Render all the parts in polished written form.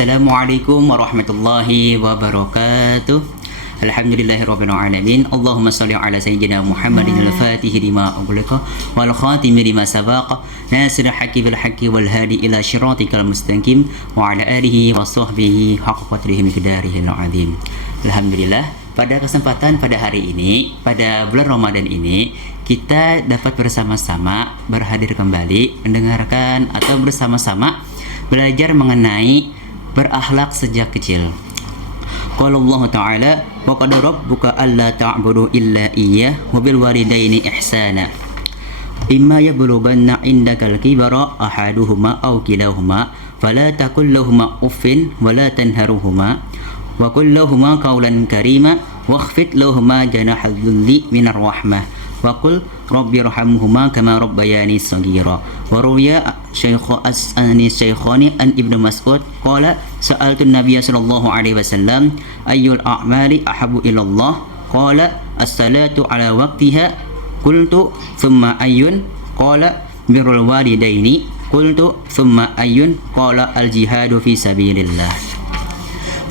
Assalamualaikum warahmatullahi wabarakatuh. Alhamdulillahirabbil alamin. Allahumma shalli ala sayyidina Muhammadin al-Fatih lima ughliqa wal khatim lima sabaqa nasiril haqqi bil haqqi wal hadi ila shiratikal mustaqim wa ala alihi wa sahbihi haqqa qadrihi miqdarihil azim. Alhamdulillah, pada kesempatan pada hari ini, pada bulan Ramadan ini, kita dapat bersama-sama berhadir kembali mendengarkan atau bersama-sama belajar mengenai berakhlak sejak kecil. Qala Allah Ta'ala, wa qad rabbuka alla ta'budu illa iyyah wa bil walidaini ihsana. Imma yablughanna indakal kibara ahaduhuma aw kilahuma fala taqul lahumu uffin wa la tanharhuma wa qul lahumu qawlan karima wakhfid lahumu janahal dhulli minar rahmah wa qul rabbirhamhuma kama rabbayani shaghira. Wa ruwiya Shaykhani an Ibnu Mas'ud qala sa'altu an-nabiy sallallahu alaihi wasallam ayyul a'mali ahabbu ila Allah qala as-salatu ala waqtiha qultu thumma ayyun qala birrul walidaini qultu thumma ayyun qala al-jihadu fi sabilillah.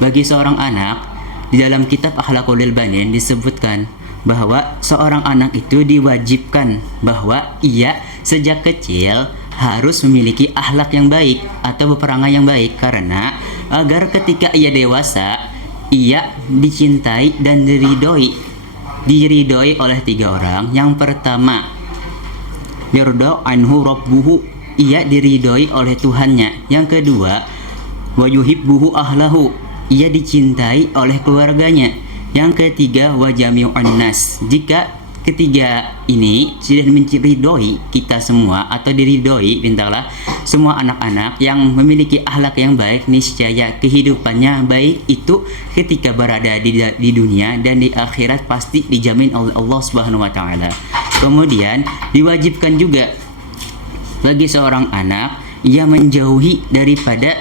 Bagi seorang anak, di dalam kitab Akhlaqul Banin disebutkan bahwa seorang anak itu diwajibkan bahwa ia sejak kecil harus memiliki akhlak yang baik atau berperangai yang baik, karena agar ketika ia dewasa ia dicintai dan diridhoi oleh tiga orang. Yang pertama, yurda anhu rabbuhu, ia diridhoi oleh Tuhannya. Yang kedua, wa yuhibbuhu ahlahu, ia dicintai oleh keluarganya. Yang ketiga, wa jami'un nas, jika ketiga ini sudah diridhoi kita semua atau diridhoi, mintalah semua anak-anak yang memiliki akhlak yang baik, niscaya kehidupannya baik itu ketika berada di dunia dan di akhirat pasti dijamin oleh Allah Subhanahu wa taala. Kemudian diwajibkan juga bagi seorang anak ia menjauhi daripada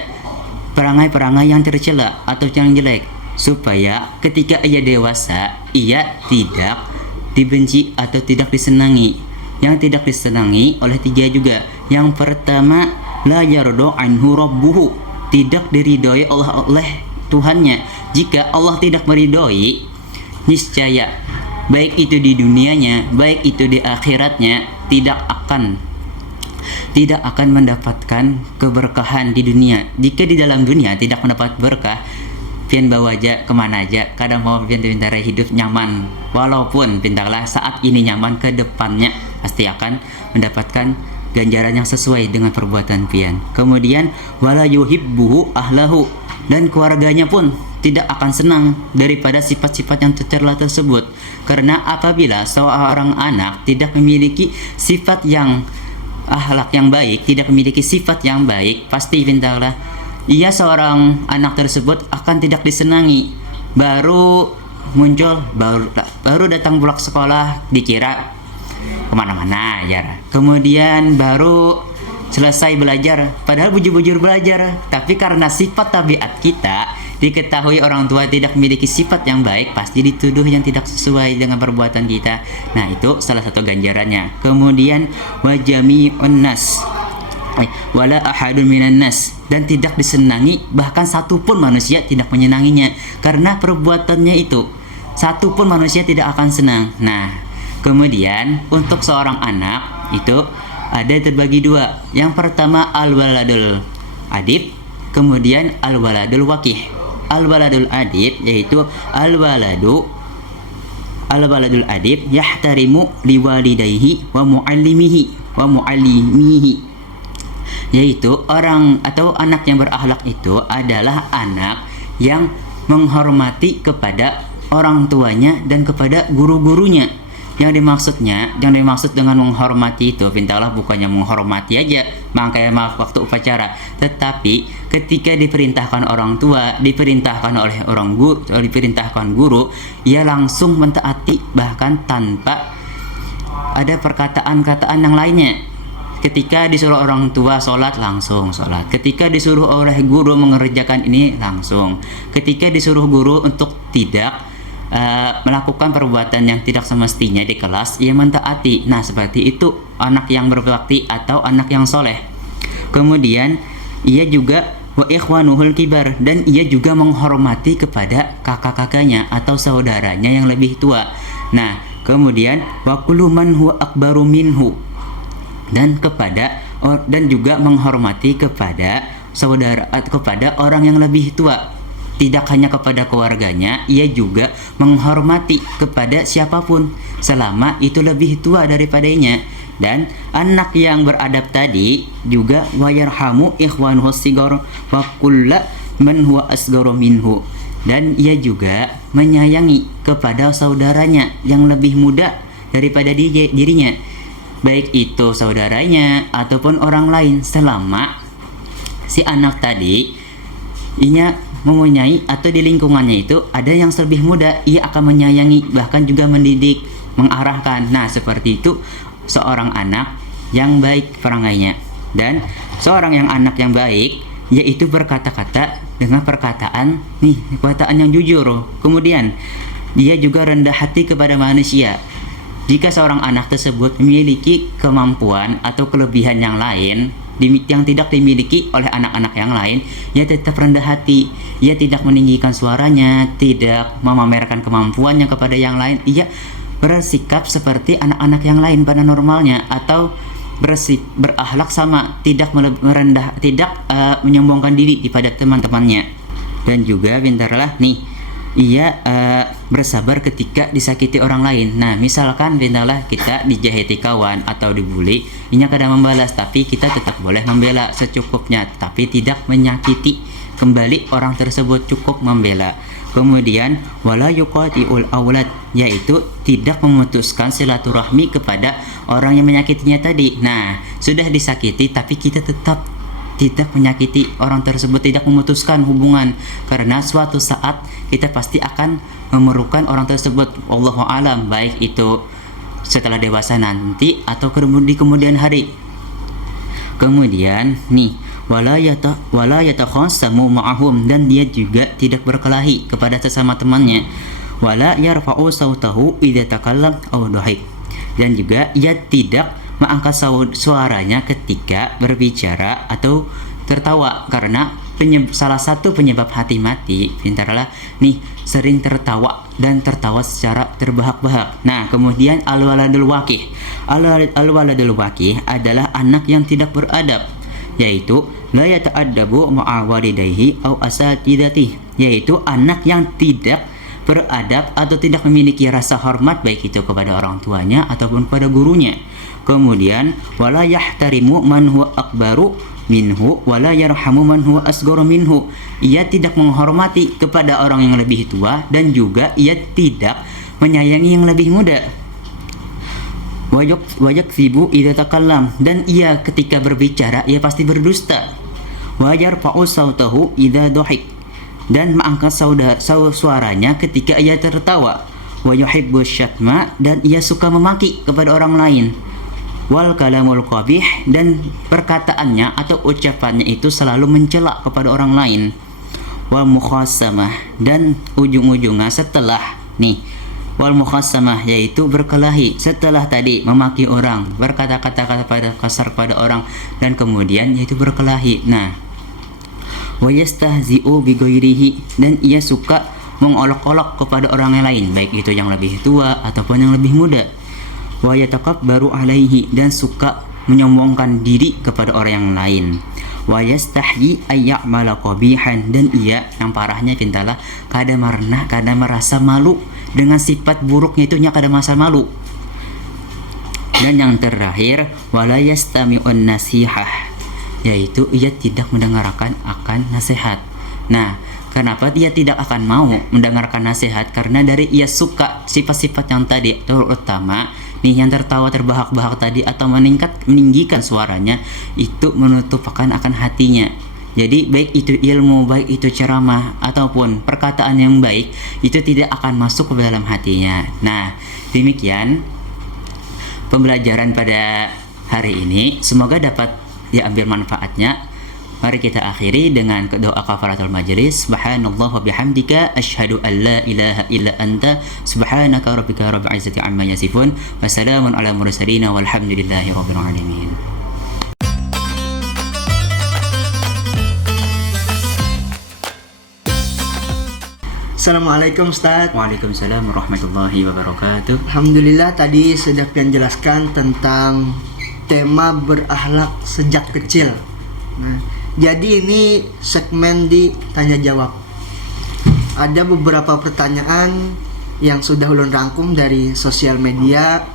perangai-perangai yang tercela atau yang jelek, supaya ketika ia dewasa ia tidak dibenci atau tidak disenangi. Yang tidak disenangi oleh tiga juga. Yang pertama, la yardo anhu rabbuhu, tidak diridhoi oleh Tuhannya. Jika Allah tidak meridhoi, niscaya baik itu di dunianya, baik itu di akhiratnya tidak akan mendapatkan keberkahan di dunia. Jika di dalam dunia tidak mendapat berkah, pian bawa aja kemana aja, kadang mau pian hidup nyaman, walaupun pintarlah saat ini nyaman, ke depannya pasti akan mendapatkan ganjaran yang sesuai dengan perbuatan pian. Kemudian wala yuhibbuhu ahlahu, dan keluarganya pun tidak akan senang daripada sifat-sifat yang tercela tersebut, karena apabila seorang anak tidak memiliki sifat yang akhlak yang baik, tidak memiliki sifat yang baik, pasti pintarlah ia seorang anak tersebut akan tidak disenangi. Baru muncul, baru datang pulang sekolah dikira kemana-mana ya. Kemudian baru selesai belajar, padahal bujur-bujur belajar, tapi karena sifat tabiat kita diketahui orang tua tidak memiliki sifat yang baik, pasti dituduh yang tidak sesuai dengan perbuatan kita. Nah, itu salah satu ganjarannya. Kemudian wajami'un nas wala ahadun minan nas, dan tidak disenangi, bahkan satu pun manusia tidak menyenanginya, karena perbuatannya itu satu pun manusia tidak akan senang. Nah, kemudian untuk seorang anak itu ada terbagi dua. Yang pertama al-waladul adib, kemudian al-waladul waqih. Al-waladul adib yaitu al-waladul adib yahtarimu liwalidayhi wa muallimihi, yaitu orang atau anak yang berakhlak itu adalah anak yang menghormati kepada orang tuanya dan kepada guru-gurunya. Yang dimaksud dengan menghormati itu, pintalah bukannya menghormati aja makanya waktu upacara, tetapi ketika diperintahkan orang tua, diperintahkan oleh diperintahkan guru, ia langsung mentaati, bahkan tanpa ada perkataan-kataan yang lainnya. Ketika disuruh orang tua sholat, langsung sholat. Ketika disuruh oleh guru mengerjakan ini, langsung. Ketika disuruh guru untuk tidak melakukan perbuatan yang tidak semestinya di kelas, ia mentaati. Nah, seperti itu anak yang berbakti atau anak yang soleh. Kemudian ia juga wa ikhwanuhul kibar, dan ia juga menghormati kepada kakak-kakaknya atau saudaranya yang lebih tua. Nah, kemudian wa kullu man huwa akbaru minhu, dan juga menghormati kepada kepada orang yang lebih tua. Tidak hanya kepada keluarganya, ia juga menghormati kepada siapapun selama itu lebih tua daripadanya. Dan anak yang beradab tadi juga wayarhamu ikhwanuhu sigar wa kulla man huwa asgaru minhu, dan ia juga menyayangi kepada saudaranya yang lebih muda daripada dirinya, baik itu saudaranya ataupun orang lain, selama si anak tadi ia mempunyai atau di lingkungannya itu ada yang lebih muda, ia akan menyayangi, bahkan juga mendidik, mengarahkan. Nah, seperti itu seorang anak yang baik perangainya. Dan seorang anak yang baik yaitu berkata-kata dengan perkataan yang jujur. Kemudian dia juga rendah hati kepada manusia. Jika seorang anak tersebut memiliki kemampuan atau kelebihan yang lain yang tidak dimiliki oleh anak-anak yang lain, ia tetap rendah hati. Ia tidak meninggikan suaranya, tidak memamerkan kemampuannya kepada yang lain. Ia bersikap seperti anak-anak yang lain pada normalnya, atau berakhlak sama, tidak menyombongkan diri pada teman-temannya. Dan juga pintarlah ia bersabar ketika disakiti orang lain. Nah, misalkan pintarlah kita dijahiti kawan atau dibully, ia kadang membalas, tapi kita tetap boleh membela secukupnya, tapi tidak menyakiti kembali orang tersebut, cukup membela. Kemudian wala yuqati'ul aulad, yaitu tidak memutuskan silaturahmi kepada orang yang menyakitinya tadi. Nah, sudah disakiti tapi kita tetap tidak menyakiti orang tersebut, tidak memutuskan hubungan, karena suatu saat kita pasti akan memerlukan orang tersebut. Wallahu alam, baik itu setelah dewasa nanti atau di kemudian hari. Kemudian wala yatakhasamu ma'ahum, dan dia juga tidak berkelahi kepada sesama temannya. Wala yarfa'u sautahu idza takallam aw dhahik, dan juga ia tidak mengangkat suaranya ketika berbicara atau tertawa, karena salah satu penyebab hati mati pintarlah sering tertawa dan tertawa secara terbahak-bahak. Nah, kemudian al-waladul waqih. Al-waladul waqih adalah anak yang tidak beradab, yaitu la yata'addabu ma'a walidayhi aw asatidatihi, yaitu anak yang tidak beradab atau tidak memiliki rasa hormat, baik itu kepada orang tuanya ataupun pada gurunya. Kemudian wala yahtarimu man huwa akbaru minhu wala yarhamu man huwa asgharu minhu, ia tidak menghormati kepada orang yang lebih tua, dan juga ia tidak menyayangi yang lebih muda. Wa yakzibu idza takallam, dan ia ketika berbicara ia pasti berdusta. Wa yarfa'u sautahu idza dhahik, dan mengangkat suaranya ketika ia tertawa. Wa yuhibbu syatma, dan ia suka memaki kepada orang lain. Wal kalamul qabih, dan perkataannya atau ucapannya itu selalu mencela kepada orang lain. Wal mukhasamah, dan ujung-ujungnya setelah wal mukhasamah, yaitu berkelahi setelah tadi memaki orang, berkata-kata kasar kepada orang, dan kemudian yaitu berkelahi. Nah, wa yastahzi'u bi ghairihi, dan ia suka mengolok-olok kepada orang yang lain, baik itu yang lebih tua ataupun yang lebih muda. Wa yatakabbaru alaihi, dan suka menyombongkan diri kepada orang yang lain. Wa yastahyi ayya'mala qabihan, dan ia yang parahnya pintalah kadang merasa malu dengan sifat buruknya itu, kadang merasa malu. Dan yang terakhir wala yastami'un nasihah, yaitu ia tidak mendengarkan akan nasihat. Nah, kenapa dia tidak akan mau mendengarkan nasihat? Karena dari ia suka sifat-sifat yang tadi, terutama yang tertawa terbahak-bahak tadi atau meninggikan suaranya, itu menutupakan akan hatinya. Jadi baik itu ilmu, baik itu ceramah ataupun perkataan yang baik, itu tidak akan masuk ke dalam hatinya. Nah, demikian pembelajaran pada hari ini, semoga dapat diambil manfaatnya. Mari kita akhiri dengan doa kafaratul majelis. Subhanallah wa bihamdika asyhadu an la ilaha illa anta subhanaka rabbika rabbil izzati amma yasifun. Wassalamun ala mursalin walhamdulillahi rabbil alamin. Assalamualaikum Ustaz. Waalaikumsalam warahmatullahi wabarakatuh. Alhamdulillah tadi sudah pian jelaskan tentang tema berakhlak sejak kecil. Nah, jadi ini segmen di tanya jawab. Ada beberapa pertanyaan yang sudah ulun rangkum dari sosial media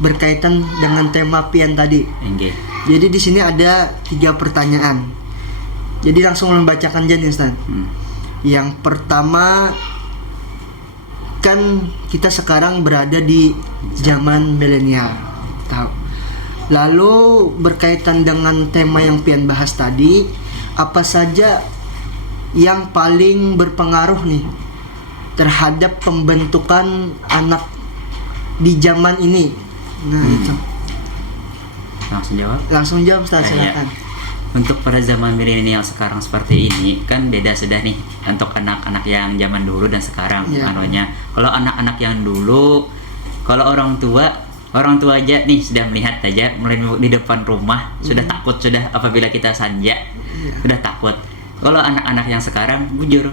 berkaitan dengan tema pian tadi. Enggak. Jadi di sini ada 3 pertanyaan. Jadi langsung membacakan aja nih Ustaz. Yang pertama, kan kita sekarang berada di zaman milenial, tahu. Lalu berkaitan dengan tema yang pian bahas tadi, apa saja yang paling berpengaruh nih terhadap pembentukan anak di zaman ini? Nah, itu. Langsung jawab Ustaz, silakan. Untuk pada zaman milenial sekarang seperti ini kan beda sudah nih untuk anak-anak yang zaman dulu dan sekarang. Kalau anak-anak yang dulu, kalau orang tua aja nih sudah melihat aja mulai di depan rumah sudah takut, sudah apabila kita sanja sudah takut. Kalau anak-anak yang sekarang bujur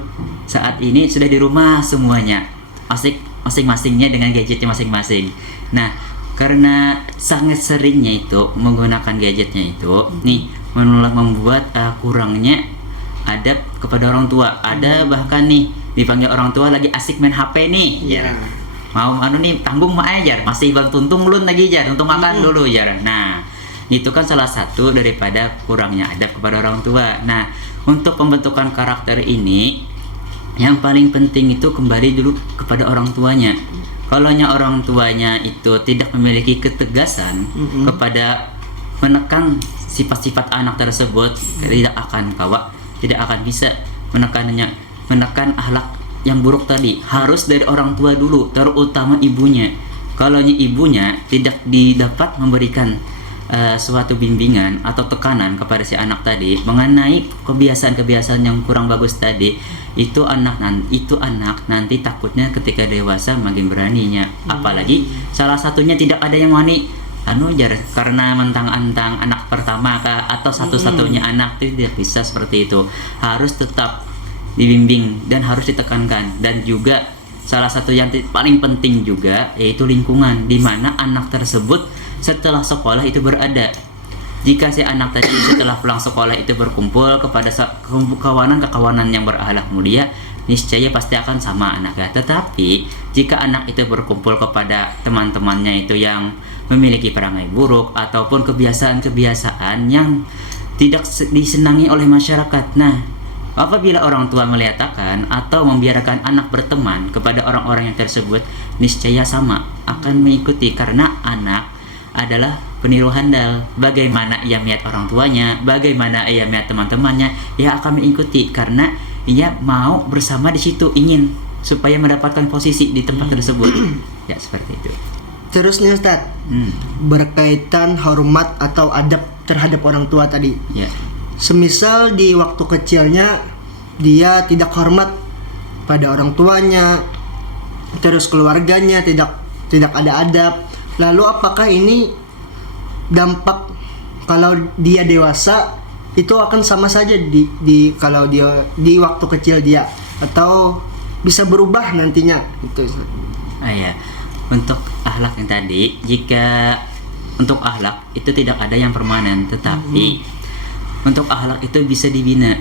saat ini sudah di rumah semuanya asik masing-masingnya dengan gadgetnya masing-masing. Nah, karena sangat seringnya itu menggunakan gadgetnya itu nih membuat kurangnya adab kepada orang tua. Ada bahkan nih dipanggil orang tua lagi asik main HP nih, mau nih tanggung mah aja, masih bang tuntung ulun lagi jar, untung makan dulu jar. Nah, itu kan salah satu daripada kurangnya adab kepada orang tua. Nah, untuk pembentukan karakter ini yang paling penting itu kembali dulu kepada orang tuanya. Kalau orang tuanya itu tidak memiliki ketegasan kepada menekan sifat-sifat anak tersebut, tidak akan bisa menekan akhlak yang buruk tadi. Harus dari orang tua dulu, terutama ibunya. Kalau ibunya tidak didapat memberikan suatu bimbingan atau tekanan kepada si anak tadi mengenai kebiasaan-kebiasaan yang kurang bagus tadi, itu anak nanti takutnya ketika dewasa makin beraninya. Apalagi salah satunya tidak ada yang wani karena mentang-mentang anak pertama atau satu-satunya anak, tidak bisa seperti itu. Harus tetap dibimbing dan harus ditekankan. Dan juga salah satu yang paling penting juga yaitu lingkungan di mana anak tersebut setelah sekolah itu berada. Jika si anak tadi setelah pulang sekolah itu berkumpul kepada kawanan yang berakhlak mulia, niscaya pasti akan sama anaknya. Tetapi jika anak itu berkumpul kepada teman-temannya itu yang memiliki perangai buruk ataupun kebiasaan-kebiasaan yang tidak disenangi oleh masyarakat, nah apabila orang tua melihatkan atau membiarkan anak berteman kepada orang-orang yang tersebut, niscaya sama akan mengikuti, karena anak adalah peniru handal. Bagaimana ia melihat orang tuanya, bagaimana ia melihat teman-temannya, ia akan mengikuti karena ia mau bersama di situ, ingin supaya mendapatkan posisi di tempat tersebut. Ya, seperti itu. Terus nih Ustaz, berkaitan hormat atau adab terhadap orang tua tadi. Ya. Semisal di waktu kecilnya dia tidak hormat pada orang tuanya, terus keluarganya tidak ada adab. Lalu apakah ini dampak kalau dia dewasa itu akan sama saja kalau dia di waktu kecil dia, atau bisa berubah nantinya itu? Ya. Untuk akhlak yang tadi, jika untuk akhlak itu tidak ada yang permanen, tetapi untuk akhlak itu bisa dibina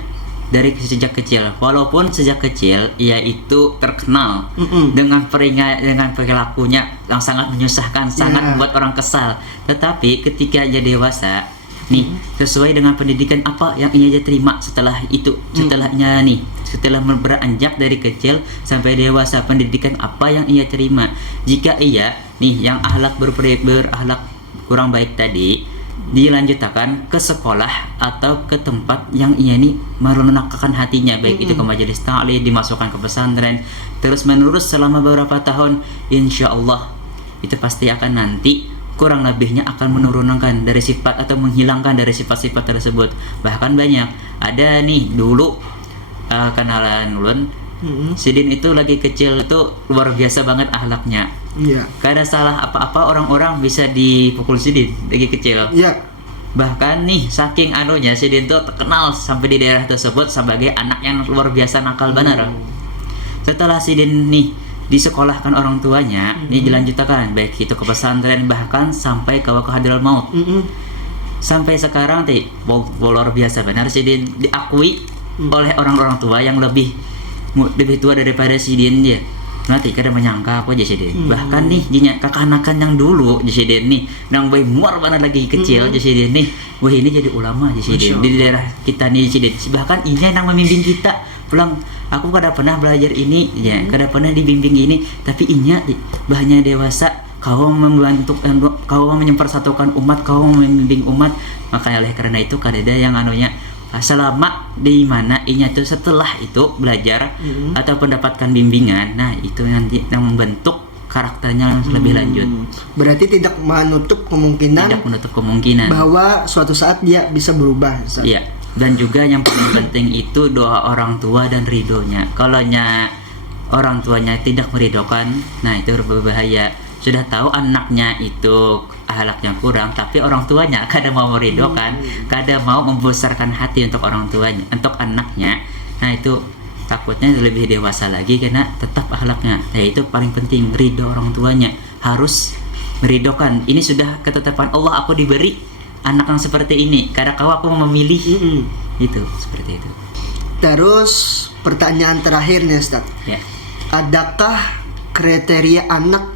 dari sejak kecil. Walaupun sejak kecil ia itu terkenal dengan perilakunya yang sangat menyusahkan, sangat membuat orang kesal. Tetapi ketika ia dewasa, nih sesuai dengan pendidikan apa yang ia terima setelah itu, setelah beranjak dari kecil sampai dewasa, pendidikan apa yang ia terima. Jika ia yang akhlak berakhlak kurang baik tadi, dilanjutkan ke sekolah atau ke tempat yang ia melunakkan hatinya, baik itu ke majelis ta'lim, dimasukkan ke pesantren, terus menerus selama beberapa tahun, insya Allah itu pasti akan nanti kurang lebihnya akan menurunkan dari sifat atau menghilangkan dari sifat-sifat tersebut. Bahkan banyak ada dulu kenalan ulun, Sidin itu lagi kecil itu luar biasa banget akhlaknya. Kada salah apa-apa orang-orang bisa dipukul Sidin lagi kecil. Bahkan saking Sidin tuh terkenal sampai di daerah tersebut sebagai anak yang luar biasa nakal benar. setelah si Den nih disekolahkan orang tuanya, nih dilanjutkan baik itu ke pesantren bahkan sampai ke Hadratul Maut. Sampai sekarang luar biasa benar si Den diakui oleh orang-orang tua yang lebih tua daripada si Den dia. Nanti kada menyangka aku aja si Den. Bahkan nih jinya kakanakan yang dulu si Den nih nang bayi muar banget lagi kecil si Den nih. Wah ini jadi ulama si Den di daerah kita nih si Den. Bahkan inya yang membimbing kita pulang. Aku kada pernah belajar ini ya, kada pernah dibimbing ini, tapi inya bahannya dewasa. Kau membantu, kau menyempersatukan umat, kau membimbing umat. Makanya oleh karena itu kada ada yang anunya selama di mana inya tuh setelah itu belajar atau mendapatkan bimbingan, nah itu nanti yang membentuk karakternya lebih lanjut. Berarti tidak menutup kemungkinan bahwa suatu saat dia bisa berubah. Iya. Dan juga yang paling penting itu doa orang tua dan ridhonya. Kalau orang tuanya tidak meridhokan, nah itu berbahaya. Sudah tahu anaknya itu akhlaknya kurang, tapi orang tuanya kadang mau meridhokan, kadang mau membesarkan hati untuk orang tuanya, untuk anaknya. Nah itu takutnya lebih dewasa lagi karena tetap akhlaknya. Nah itu paling penting, ridho orang tuanya, harus meridhokan. Ini sudah ketetapan Allah, aku diberi anak yang seperti ini karena aku memilih. Itu seperti itu. Terus pertanyaan terakhir nih Ustaz, adakah kriteria anak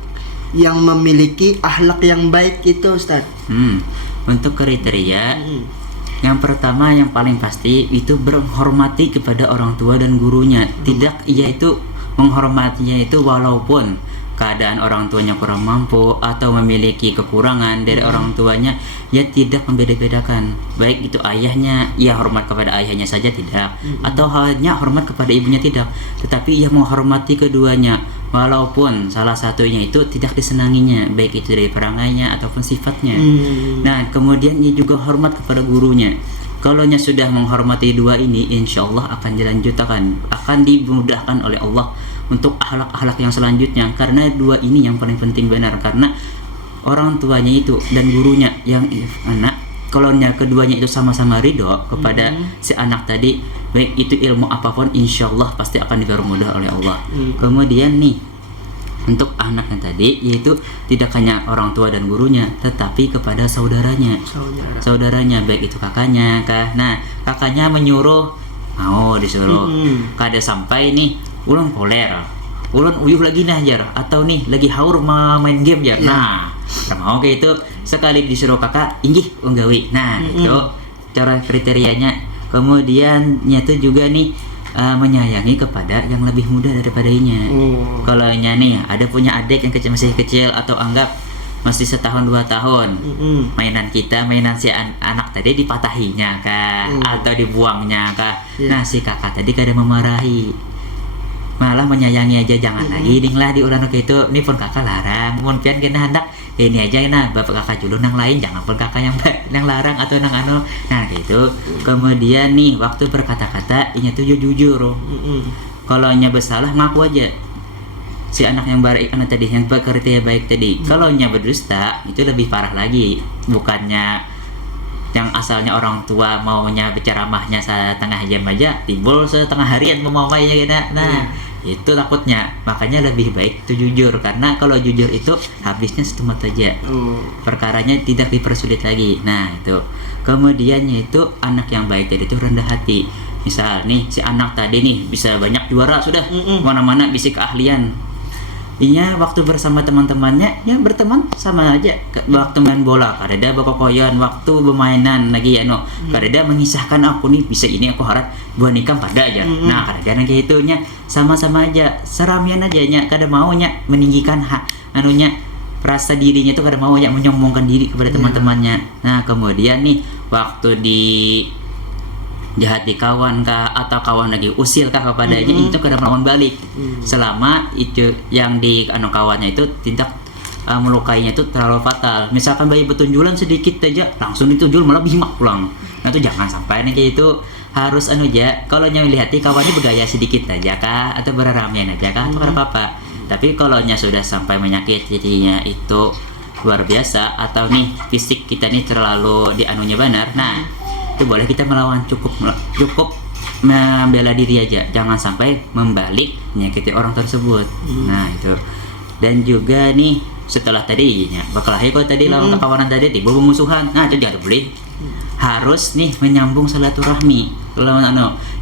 yang memiliki akhlak yang baik itu Ustaz? Untuk kriteria yang pertama yang paling pasti itu menghormati kepada orang tua dan gurunya. Tidak ia itu menghormatinya itu walaupun keadaan orang tuanya kurang mampu atau memiliki kekurangan dari orang tuanya, ia tidak membeda-bedakan. Baik itu ayahnya, ia hormat kepada ayahnya saja tidak, atau hanya hormat kepada ibunya tidak, tetapi ia menghormati keduanya walaupun salah satunya itu tidak disenanginya, baik itu dari perangainya ataupun sifatnya. Nah kemudian ia juga hormat kepada gurunya. Kalau nya sudah menghormati dua ini, insya Allah akan dilanjutkan, akan dimudahkan oleh Allah untuk akhlak-akhlak yang selanjutnya. Karena dua ini yang paling penting benar, karena orang tuanya itu dan gurunya yang anak, kalau nya keduanya itu sama-sama ridho kepada si anak tadi, baik itu ilmu apapun, insya Allah pasti akan dipermudah oleh Allah. Kemudian nih untuk anak yang tadi, yaitu tidak hanya orang tua dan gurunya, tetapi kepada saudaranya, baik itu kakaknya kah. Nah kakaknya menyuruh, mau disuruh, kada sampai nih ulang poler, ulang uyuh lagi nah jar, atau nih lagi haur main game jar. Nah mau kayak itu sekali disuruh kakak inggih unggawi. Nah itu cara kriterianya. Kemudian nyatu juga nih menyayangi kepada yang lebih muda daripada inya. Kalau nya nih ada punya adik yang masih kecil atau anggap masih 1-2 tahun, mainan si anak tadi dipatahinya kah, atau dibuangnya kah. Nah si kakak tadi kada memarahi, malah menyayangi aja, jangan lagi dinglah diulang kayak itu. Ini pun kakak larang, mun pian kena hendak ini aja nah bapak kakak dulu nang lain, jangan pun kakak yang larang atau nang anu. Nah gitu. Kemudian nih waktu berkata-kata inya tuh jujur. Kalau nya bersalah ngaku aja. Si anak yang baik anak tadi yang bekerja baik tadi. Kalau nya berdusta itu lebih parah lagi. Bukannya yang asalnya orang tua maunya berceramahnya setengah jam aja, timbul setengah harian memamainya gitu. Nah itu takutnya, makanya lebih baik itu jujur, karena kalau jujur itu habisnya setemat aja, perkaranya tidak dipersulit lagi. Nah itu kemudiannya itu anak yang baik tadi itu rendah hati. Misal nih si anak tadi nih bisa banyak juara sudah, mana-mana bisa keahlian. Iya waktu bersama teman-temannya ya berteman sama aja, waktu main bola kadeda berkokoyan, waktu bermainan lagi ya no kadeda mengisahkan aku nih bisa ini, aku harap gua nikah pada aja. Nah kadeda kayak itunya sama-sama aja, seramian aja nya, kada maunya meninggikan anunya rasa dirinya tuh, kada maunya menyombongkan diri kepada teman-temannya. Nah kemudian nih waktu di jahat di kawan kah atau kawan lagi usil kah kepadanya, itu kada melawan balik selama itu yang di kawannya itu tidak melukainya itu terlalu fatal. Misalkan bayi betunjulan sedikit aja langsung ditunjul malah bimak pulang. Nah itu jangan sampai nih kayak itu, harus aja kalau nya melihat kawannya bergaya sedikit aja kah atau beraramian aja kah atau apa. Tapi kalau nya sudah sampai menyakitinya itu luar biasa, atau nih fisik kita nih terlalu dianunya benar, nah itu boleh kita melawan, cukup membela diri aja, jangan sampai membalik menyakiti orang tersebut. Nah itu. Dan juga nih setelah tadi berkelahi kok tadi lawan kawanan tadi tiba musuhan, nah itu jangan boleh, harus nih menyambung silaturahmi lawan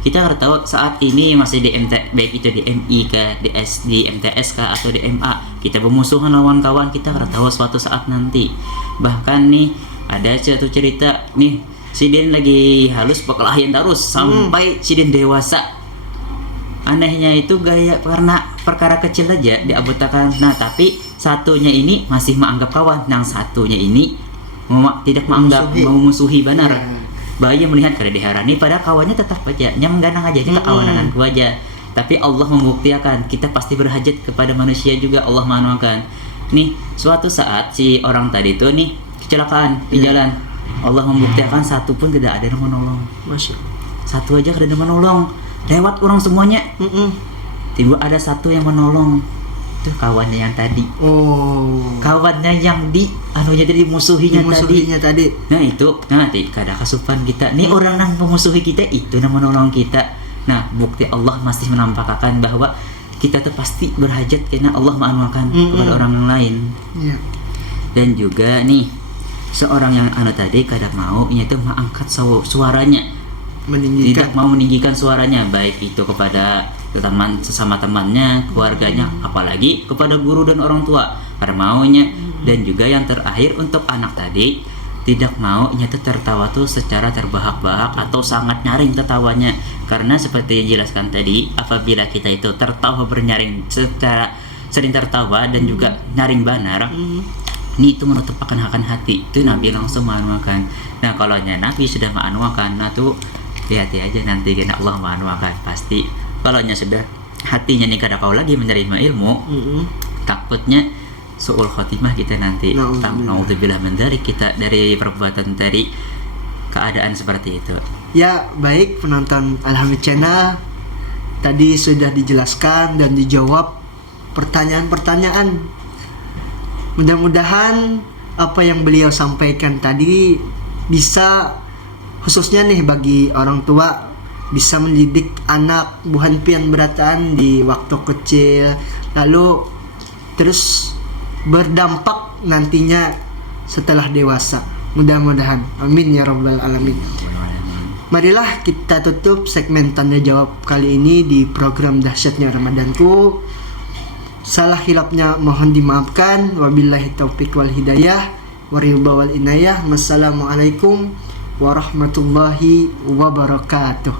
kita harus tahu saat ini masih di baik itu di MI kah, di MTS kah atau di MA, kita bermusuhan lawan kawan, kita harus tahu suatu saat nanti. Bahkan nih ada satu cerita nih, si Den lagi halus perkelahian terus sampai si Den dewasa. Anehnya itu gaya karena perkara kecil aja diabutakan. Nah tapi satunya ini masih menganggap kawan, yang satunya ini tidak menganggap, memusuhi benar. Bahaya melihat kada diharani pada kawannya tetap aja nyamganang aja kita kawananku aja. Tapi Allah membuktikan kita pasti berhajat kepada manusia juga, Allah manuakan. Nih suatu saat si orang tadi itu nih kecelakaan di jalan, Allah membuktikan satu pun tidak ada yang menolong. Satu aja kada ada menolong, lewat orang semuanya. Tiba ada satu yang menolong, itu kawannya yang tadi. Kawannya yang di jadi musuhinya tadi. Nah itu nanti kada kasupan kita nih orang yang memusuhi kita itu yang menolong kita. Nah bukti Allah masih menampakkan bahwa kita tuh pasti berhajat karena Allah menganuakan kepada orang yang lain. Dan juga nih seorang yang tadi kada mau itu mengangkat suaranya, tidak mau meninggikan suaranya, baik itu kepada teman sesama temannya, keluarganya, apalagi kepada guru dan orang tua kada maunya. Dan juga yang terakhir untuk anak tadi tidak mau itu tertawa tuh secara terbahak-bahak atau sangat nyaring tertawanya, karena seperti yang dijelaskan tadi, apabila kita itu tertawa bernyaring secara sering tertawa dan juga nyaring banar, ini itu menutup akan hati. Itu Nabi langsung manuakan. Nah kalau Nabi sudah manuakan, nah tuh hati aja nanti kena Allah manuakan pasti. Kalau sudah hatinya nih kada kau lagi menerima ilmu, takutnya suul khotimah kita nanti. Naudzubillah min dzalik, kita dari perbuatan dari keadaan seperti itu. Ya baik penonton Alhamdulillah Channel, tadi sudah dijelaskan dan dijawab pertanyaan-pertanyaan. Mudah-mudahan apa yang beliau sampaikan tadi bisa, khususnya nih bagi orang tua, bisa mendidik anak buhan pian berataan di waktu kecil, lalu terus berdampak nantinya setelah dewasa. Mudah-mudahan, amin ya rabbal alamin. Marilah kita tutup segmen tanya jawab kali ini di program Dahsyatnya Ramadanku. Salah hilapnya mohon dimaafkan. Wabillahi taufiq wal hidayah waridha wal inayah. Wassalamualaikum warahmatullahi wabarakatuh.